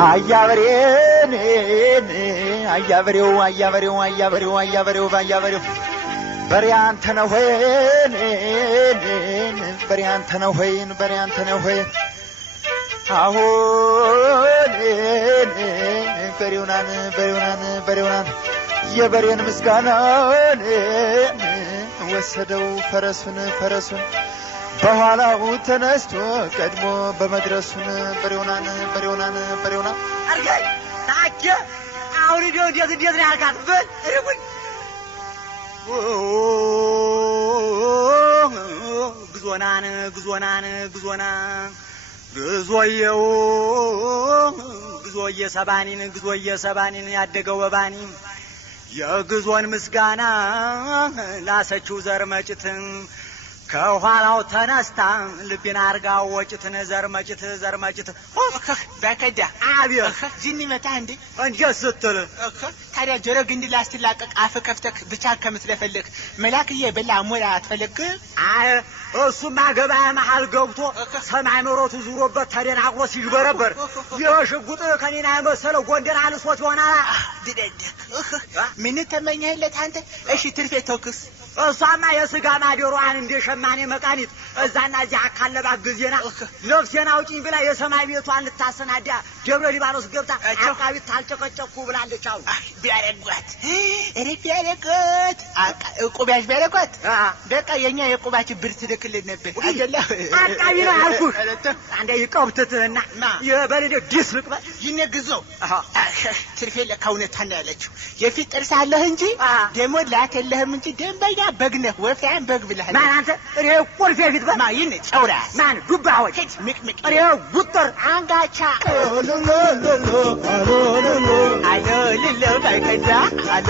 አያበሬን አያበሬው በሪያንተ ነው በሪያንተ ነው አሁን በሬውናን የበሬን ምስጋና ወሰደው ፈረሱን በኋላው ተነስቶ ቀድሞ በመድረሱን በሬውናን አርጋይ ታከ አሁን እንዴት ነው ያልካት በል እርጉኝ ግዞናን ግዞየ ሰባኒን ያደገው በባኒ የግዞን ምስጋና ላሰችው ዘርመጭትን ከኋላው ተነስታ ልቤን አርጋው ወጭትን ዘርመጭት በከዳ አብዮ ጂኒ መታ እንዴ ስትል ታዲያ ጆሮ ግንድ ላስትላቀቅ አፍ ከፍተክ ብቻ ከምትለፈልክ መላክዬ በላ ሞላ አትፈልክ አይ እሱማ ገበያ መሃል ገብቶ ሰማይ መሮቱ ዙሮበት ተደናቅሎ ሲበረበር የሽጉጥ ከኔና የመሰለው ጎንደር አልሶት ይሆናል ድደደክ ምን ተመኘህለት አንተ እሺ ትርፌ ተኩስ እሷማ የስጋ ማደሯን እንደ ሸማኔ መቃኒት እዛና እዚያ አካለባት ጊዜና ነፍሴን አውጪኝ ብላ የሰማይ ቤቷን ልታሰናዳ ደብረ ሊባኖስ ገብታ አቃቢት ታልጨቀጨኩ ብላለች። አሁን ቢያረጓት ቁባሽ ቢያረጓት በቃ የኛ የቁባች ብር ትልክልን ነበር አይደለ? አቃቢ ነው አልኩህ። አንዴ ይቀብትትና የበለደ ዲስ ልቅበል ይነግዘው ትርፌ ለካውነታና ያለችው የፊት ጥርስ አለህ እንጂ ደሞ ላተለህም እንጂ ደንበኛ በግነህ ወፍያን በግ ብለህ ማን አንተ እኔ ቁልፍ የፊት በል ማይን ጨውራ ማን ዱባዎች ሚቅሚቅ እኔ ጉጥር አንጋቻ አሎ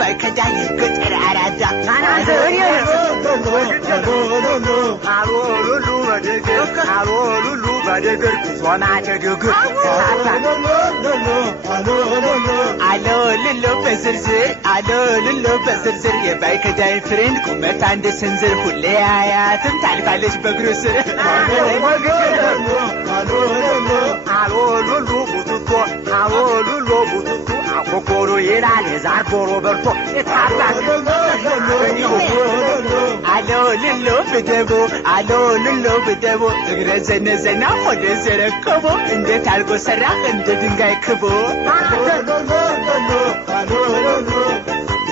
ባይከዳ የገጠር አራዳ ማን አንተ እኔ አሎ በደገር ዞና ተደግ አሎ በዝርዝር የባይከዳይ ፍሬንድ ቁመት አንድ ስንዝር ሁሌ አያትም ታልፋለች በእግሩ ስር አሎ ቡቱቱ አኮኮሮ ይላል የዛር ቦሮ በርቶ አሎ ብደቦ እግረ ዘነዘና ወደ ዘረከቦ እንዴት አልጎ ሰራ እንደ ድንጋይ ክቦ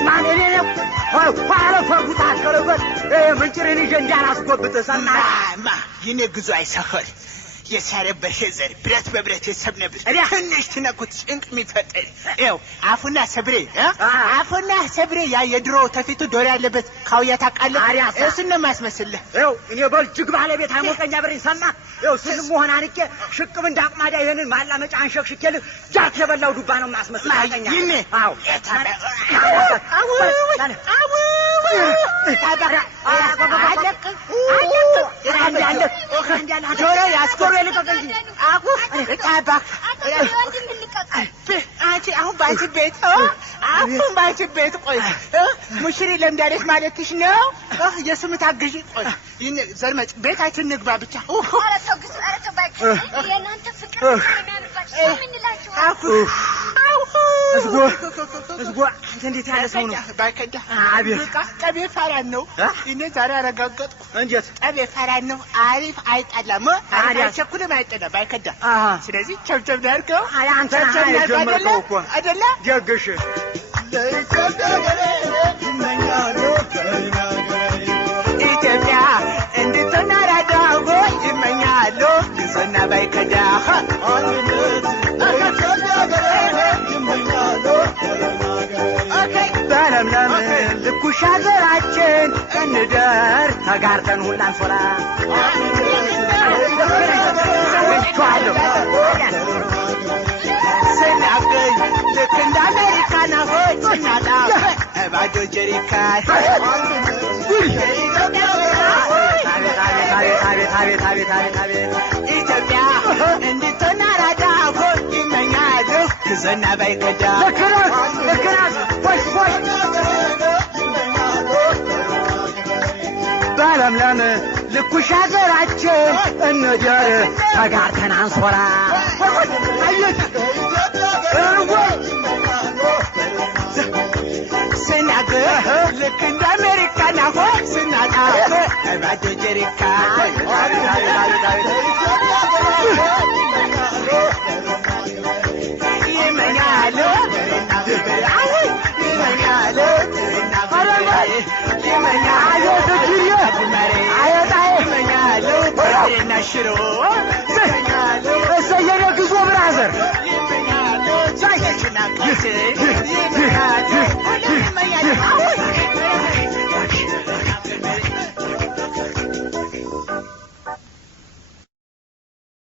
ማን እኔ ኋላ ፈርጉታ አስከለበት ምንጭርን ይዤ እንዳላስጎብጥ ሰማማ ይነግዙ አይሰኸል የሳረበ ሄዘር ብረት በብረት የሰብነብር ትንሽ ትነኩት ጭንቅ የሚፈጠር ይኸው አፉና ሰብሬ ያ የድሮ ተፊቱ ዶር ያለበት ካውያ ታውቃለህ? እሱን ነው የማስመስልህ። ይኸው እኔ በልጅግ ባለቤት አይሞቀኛ ብሬን ሰማ ይኸው ስልም መሆን አንቄ ሽቅብ እንዳቅማዳ ይሄንን ማላመጫ አንሸክሽኬልህ ጃክ የበላው ዱባ ነው የማስመስልህ። ይኔ አዎ ጆሮ ያስኮሩ የልቀቀኝ አንቺ አሁን ባንቺ ቤት ቆይ ሙሽሪ ለምዳለች ማለትሽ ነው? የስም ታግዢ ቆይ ዘርመጭ ቤታችን ንግባ ብቻ የእናንተ ፍቅር እዝጎ እንዴት ያለ ሰው ነው? ባይከዳ አቤት ጠቤ ፈራን ነው እኔ ዛሬ አረጋገጥኩ። እንዴት ጠቤ ፈራን ነው? አሪፍ አይጣላም አይቸኩልም አይጠላ ባይከዳ። ስለዚህ ቸብቸብ ዳርከው አንተ ጀመርከው እኮ አይደለ? ደግሽ ኢትዮጵያ እንድትናራዳው ይመኛሉ ግዞና ባይከዳ በለምለም ልኩሽ ሀገራችን እንደር ተጋርተን ሁላን ሶላ ስናገኝ ልክ እንደ አሜሪካናሆች ስናጣ ባዶ ጀሪካን ኢትዮጵያ እንድትናራዳ ይመኛሉ ግዞና ባይከዳ በለምለም ልኩሽ ሀገራችን እንደር ተጋርተን አንሶላ ልክ እንደ አሜሪካን አፎ ስናጣፍ ባዶ ጀሪካ ይመኛል ይመኛል ይመኛል ይመኛል ብሬና ሽሮ ይመኛል እሰየኔ ግዞ ብራዘር ይመኛል ሳይችና ቀስ ይመኛል ይመኛል